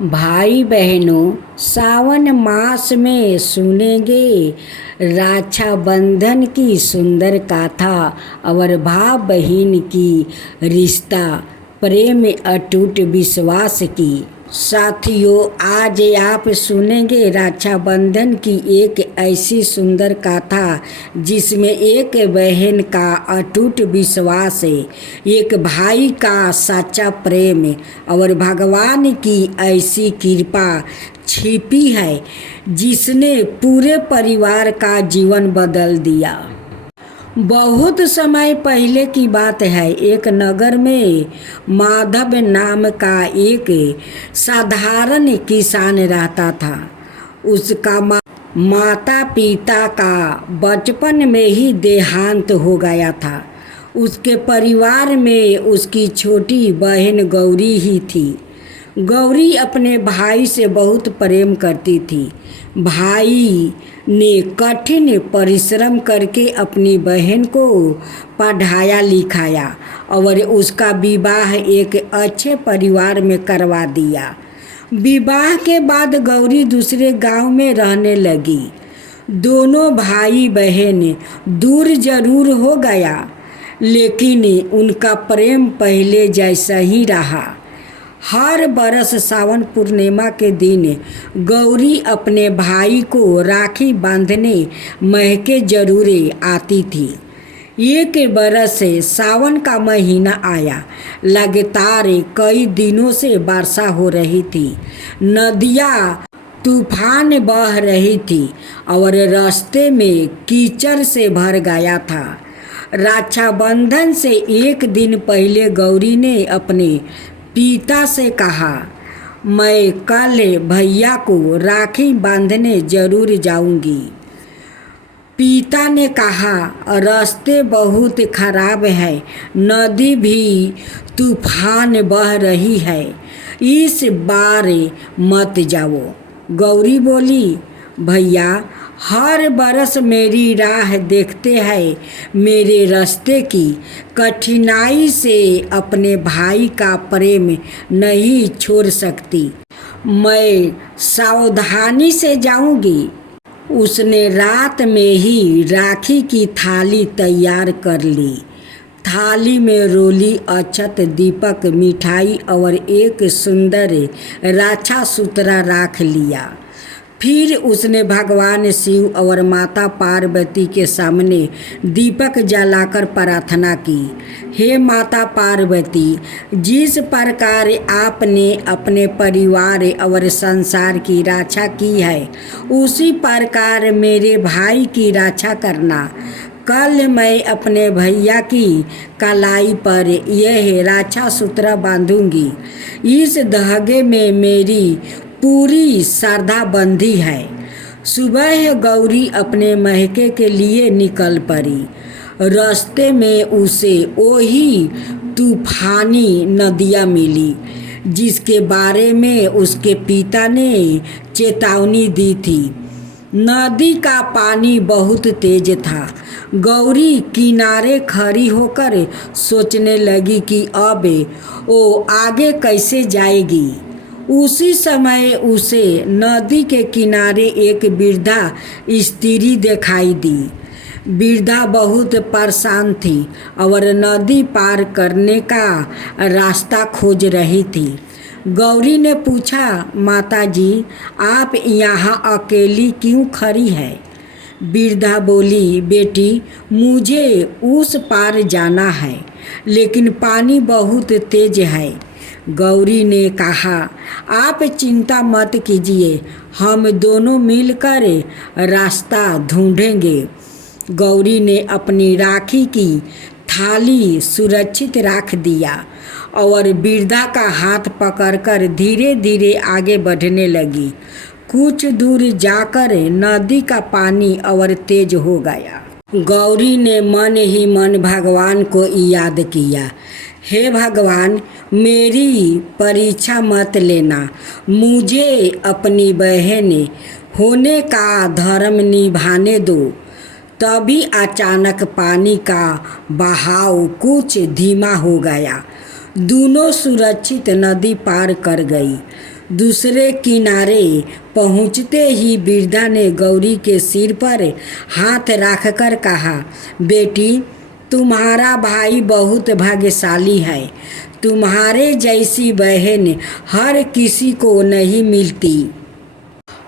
भाई बहनों, सावन मास में सुनेंगे रक्षाबंधन की सुंदर गाथा और भाव बहन की रिश्ता प्रेम अटूट विश्वास की। साथियों, आज आप सुनेंगे रक्षाबंधन की एक ऐसी सुंदर गाथा जिसमें एक बहन का अटूट विश्वास है, एक भाई का सच्चा प्रेम और भगवान की ऐसी कृपा छिपी है जिसने पूरे परिवार का जीवन बदल दिया। बहुत समय पहले की बात है। एक नगर में माधव नाम का एक साधारण किसान रहता था। उसका माता पिता का बचपन में ही देहांत हो गया था। उसके परिवार में उसकी छोटी बहन गौरी ही थी। गौरी अपने भाई से बहुत प्रेम करती थी। भाई ने कठिन परिश्रम करके अपनी बहन को पढ़ाया लिखाया और उसका विवाह एक अच्छे परिवार में करवा दिया। विवाह के बाद गौरी दूसरे गांव में रहने लगी। दोनों भाई बहन दूर जरूर हो गया, लेकिन उनका प्रेम पहले जैसा ही रहा। हर बरस सावन पूर्णिमा के दिन गौरी अपने भाई को राखी बांधने महके जरूर आती थी। एक बरस सावन का महीना आया। लगातार कई दिनों से वर्षा हो रही थी। नदियाँ तूफान बह रही थी और रास्ते में कीचड़ से भर गया था। रक्षाबंधन से एक दिन पहले गौरी ने अपने पिता से कहा, मैं कल भैया को राखी बांधने जरूर जाऊंगी। पिता ने कहा, रास्ते बहुत खराब है, नदी भी तूफान बह रही है, इस बार मत जाओ। गौरी बोली, भैया हर बरस मेरी राह देखते हैं, मेरे रास्ते की कठिनाई से अपने भाई का प्रेम नहीं छोड़ सकती, मैं सावधानी से जाऊंगी। उसने रात में ही राखी की थाली तैयार कर ली। थाली में रोली, अक्षत, दीपक, मिठाई और एक सुंदर रक्षा सूत्र रख लिया। फिर उसने भगवान शिव और माता पार्वती के सामने दीपक जलाकर प्रार्थना की, हे माता पार्वती, जिस प्रकार आपने अपने परिवार और संसार की रक्षा की है, उसी प्रकार मेरे भाई की रक्षा करना। कल मैं अपने भैया की कलाई पर यह रक्षा सूत्र बांधूंगी। इस धागे में मेरी पूरी श्रद्धा बंधी है। सुबह गौरी अपने महके के लिए निकल पड़ी। रास्ते में उसे वही तूफानी नदियाँ मिली जिसके बारे में उसके पिता ने चेतावनी दी थी। नदी का पानी बहुत तेज था। गौरी किनारे खड़ी होकर सोचने लगी कि अब वो आगे कैसे जाएगी। उसी समय उसे नदी के किनारे एक वृद्धा स्त्री दिखाई दी। वृद्धा बहुत परेशान थी और नदी पार करने का रास्ता खोज रही थी। गौरी ने पूछा, माताजी, आप यहाँ अकेली क्यों खड़ी है? वृद्धा बोली, बेटी, मुझे उस पार जाना है, लेकिन पानी बहुत तेज है। गौरी ने कहा, आप चिंता मत कीजिए, हम दोनों मिलकर रास्ता ढूंढेंगे। गौरी ने अपनी राखी की थाली सुरक्षित रख दिया और वृद्धा का हाथ पकड़कर धीरे धीरे आगे बढ़ने लगी। कुछ दूर जाकर नदी का पानी और तेज हो गया। गौरी ने मन ही मन भगवान को याद किया, हे भगवान, मेरी परीक्षा मत लेना, मुझे अपनी बहन होने का धर्म निभाने दो। तभी अचानक पानी का बहाव कुछ धीमा हो गया। दोनों सुरक्षित नदी पार कर गई। दूसरे किनारे पहुँचते ही वृद्धा ने गौरी के सिर पर हाथ रखकर कहा, बेटी, तुम्हारा भाई बहुत भाग्यशाली है। तुम्हारे जैसी बहन हर किसी को नहीं मिलती।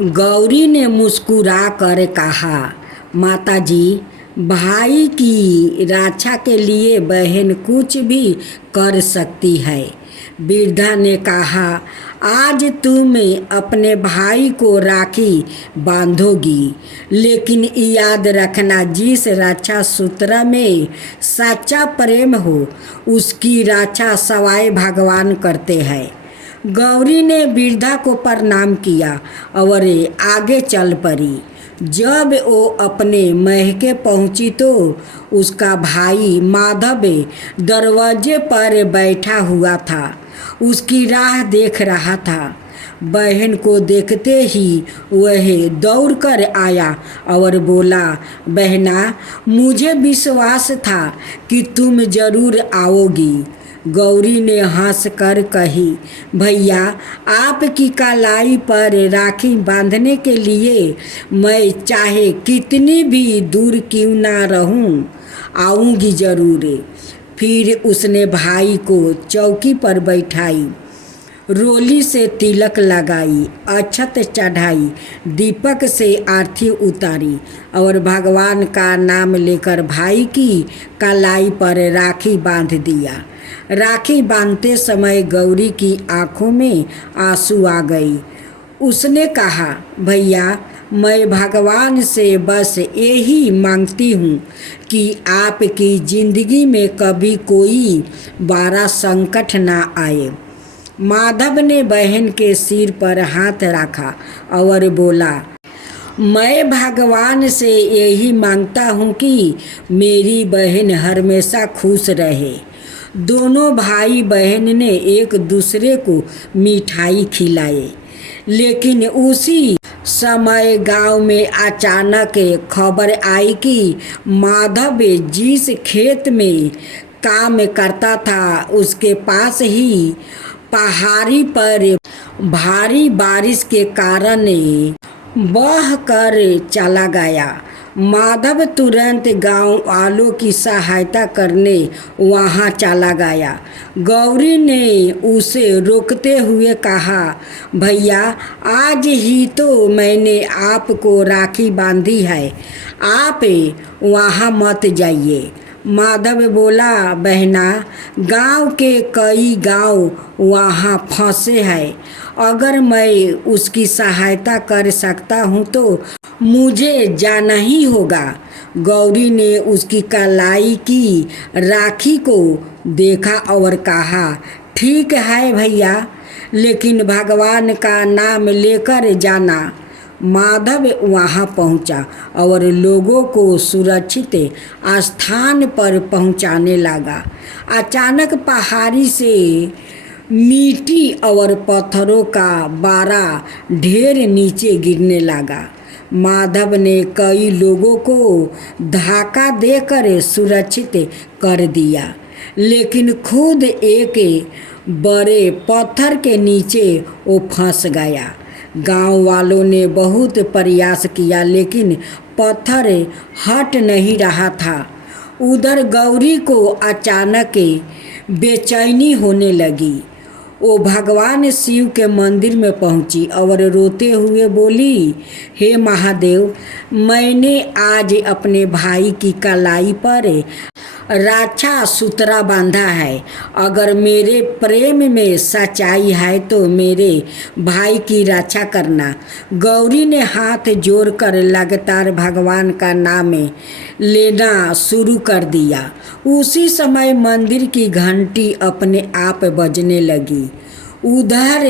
गौरी ने मुस्कुरा कर कहा, माताजी, भाई की रक्षा के लिए बहन कुछ भी कर सकती है। वृद्धा ने कहा, आज तुम अपने भाई को राखी बांधोगी, लेकिन याद रखना, जिस रक्षा सूत्र में सच्चा प्रेम हो उसकी रक्षा सवाई भगवान करते हैं। गौरी ने वृद्धा को प्रणाम किया और आगे चल पड़ी। जब वो अपने महके पहुंची तो उसका भाई माधव दरवाजे पर बैठा हुआ था, उसकी राह देख रहा था। बहन को देखते ही वह दौड़ कर आया और बोला, बहना, मुझे विश्वास था कि तुम जरूर आओगी। गौरी ने हंसकर कही, भैया, आपकी कलाई पर राखी बांधने के लिए मैं चाहे कितनी भी दूर क्यों ना रहूं, आऊंगी जरूर। फिर उसने भाई को चौकी पर बैठाई, रोली से तिलक लगाई, अक्षत चढ़ाई, दीपक से आरती उतारी और भगवान का नाम लेकर भाई की कलाई पर राखी बांध दिया। राखी बांधते समय गौरी की आंखों में आंसू आ गई। उसने कहा, भैया, मैं भगवान से बस यही मांगती हूँ कि आपकी ज़िंदगी में कभी कोई बड़ा संकट ना आए। माधव ने बहन के सिर पर हाथ रखा और बोला, मैं भगवान से यही मांगता हूँ कि मेरी बहन हमेशा खुश रहे। दोनों भाई बहन ने एक दूसरे को मिठाई खिलाए, लेकिन उसी समय गांव में अचानक खबर आई कि माधव जिस खेत में काम करता था उसके पास ही पहाड़ी पर भारी बारिश के कारण बह कर चला गया। माधव तुरंत गांव वालों की सहायता करने वहां चला गया। गौरी ने उसे रोकते हुए कहा, भैया, आज ही तो मैंने आपको राखी बांधी है, आप वहां मत जाइए। माधव बोला, बहना, गांव के कई गांव वहां फंसे हैं, अगर मैं उसकी सहायता कर सकता हूं तो मुझे जाना ही होगा। गौरी ने उसकी कलाई की राखी को देखा और कहा, ठीक है भैया, लेकिन भगवान का नाम लेकर जाना। माधव वहां पहुंचा और लोगों को सुरक्षित स्थान पर पहुंचाने लगा। अचानक पहाड़ी से मिट्टी और पत्थरों का बड़ा ढेर नीचे गिरने लगा। माधव ने कई लोगों को धक्का देकर सुरक्षित कर दिया, लेकिन खुद एक बड़े पत्थर के नीचे वो फंस गया। गांव वालों ने बहुत प्रयास किया, लेकिन पत्थर हट नहीं रहा था। उधर गौरी को अचानक बेचैनी होने लगी। वो भगवान शिव के मंदिर में पहुंची और रोते हुए बोली, हे महादेव, मैंने आज अपने भाई की कलाई पर रक्षा सूत्रा बांधा है। अगर मेरे प्रेम में सच्चाई है तो मेरे भाई की रक्षा करना। गौरी ने हाथ जोड़कर लगातार भगवान का नाम लेना शुरू कर दिया। उसी समय मंदिर की घंटी अपने आप बजने लगी। उधर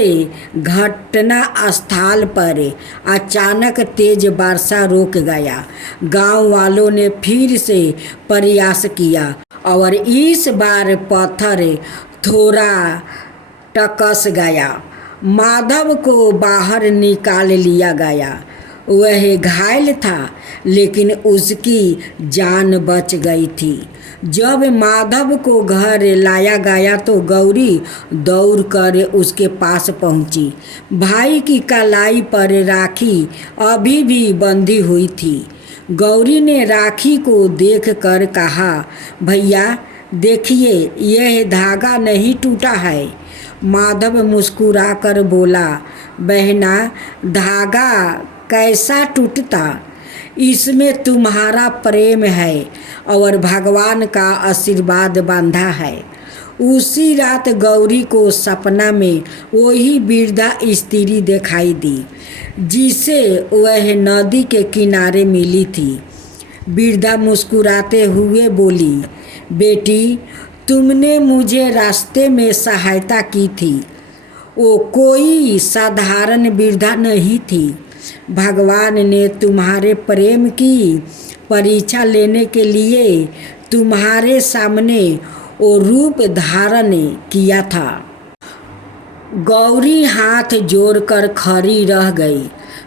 घटना स्थल पर अचानक तेज वर्षा रुक गया। गांव वालों ने फिर से प्रयास किया और इस बार पत्थर थोड़ा टकस गया। माधव को बाहर निकाल लिया गया। वह घायल था, लेकिन उसकी जान बच गई थी। जब माधव को घर लाया गया तो गौरी दौड़ कर उसके पास पहुंची। भाई की कलाई पर राखी अभी भी बंधी हुई थी। गौरी ने राखी को देखकर कहा, भैया देखिए, यह धागा नहीं टूटा है। माधव मुस्कुराकर बोला, बहना, धागा कैसा टूटता, इसमें तुम्हारा प्रेम है और भगवान का आशीर्वाद बांधा है। उसी रात गौरी को सपना में वही वृद्धा स्त्री दिखाई दी जिसे वह नदी के किनारे मिली थी। वृद्धा मुस्कुराते हुए बोली, बेटी, तुमने मुझे रास्ते में सहायता की थी। वो कोई साधारण वृद्धा नहीं थी। भगवान ने तुम्हारे प्रेम की परीक्षा लेने के लिए तुम्हारे सामने वो रूप धारण किया था। गौरी हाथ जोड़कर खड़ी रह गई।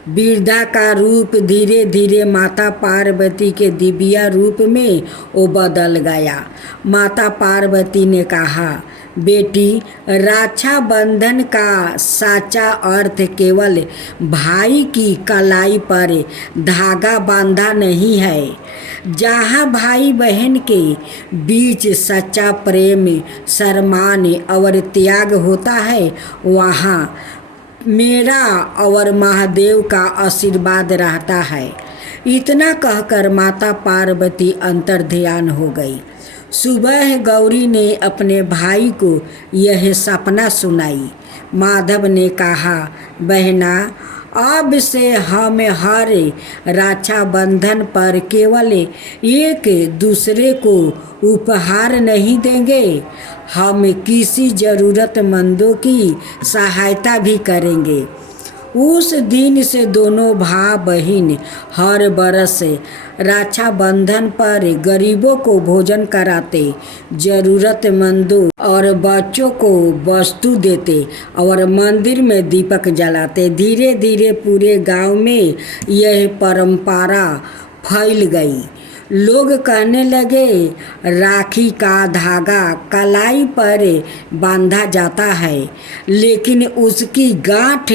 वृद्धा का रूप धीरे धीरे माता पार्वती के दिव्य रूप में वो बदल गया। माता पार्वती ने कहा, बेटी, रक्षा बंधन का सच्चा अर्थ केवल भाई की कलाई पर धागा बांधा नहीं है। जहाँ भाई बहन के बीच सच्चा प्रेम, सम्मान और त्याग होता है, वहाँ मेरा और महादेव का आशीर्वाद रहता है। इतना कहकर माता पार्वती अंतर्ध्यान हो गई। सुबह गौरी ने अपने भाई को यह सपना सुनाई। माधव ने कहा, बहना, अब से हम हर रक्षाबंधन पर केवल एक दूसरे को उपहार नहीं देंगे, हम किसी ज़रूरतमंदों की सहायता भी करेंगे। उस दिन से दोनों भाई बहन हर बरस रक्षाबंधन पर गरीबों को भोजन कराते, ज़रूरतमंदों और बच्चों को वस्तु देते और मंदिर में दीपक जलाते। धीरे धीरे पूरे गांव में यह परंपरा फैल गई। लोग कहने लगे, राखी का धागा कलाई पर बांधा जाता है, लेकिन उसकी गांठ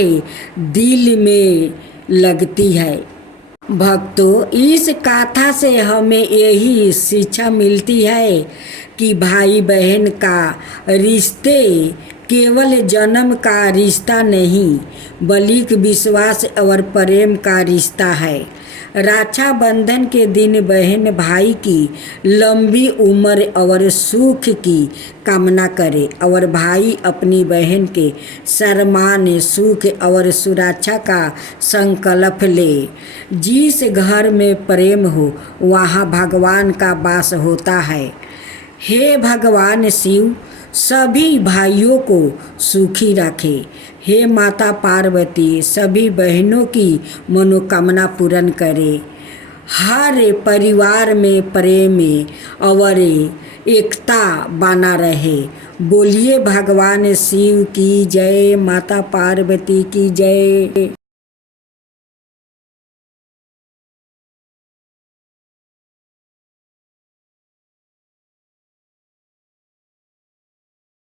दिल में लगती है। भक्तों, इस कथा से हमें यही शिक्षा मिलती है कि भाई बहन का रिश्ते केवल जन्म का रिश्ता नहीं, बल्कि विश्वास और प्रेम का रिश्ता है। रक्षाबंधन के दिन बहन भाई की लंबी उम्र और सुख की कामना करे और भाई अपनी बहन के सम्मान, सुख और सुरक्षा का संकल्प ले। जिस घर में प्रेम हो वहाँ भगवान का वास होता है। हे भगवान शिव सभी भाइयों को सुखी रखे। हे माता पार्वती सभी बहनों की मनोकामना पूर्ण करे। हर परिवार में प्रेम और एकता बना रहे। बोलिए भगवान शिव की जय, माता पार्वती की जय।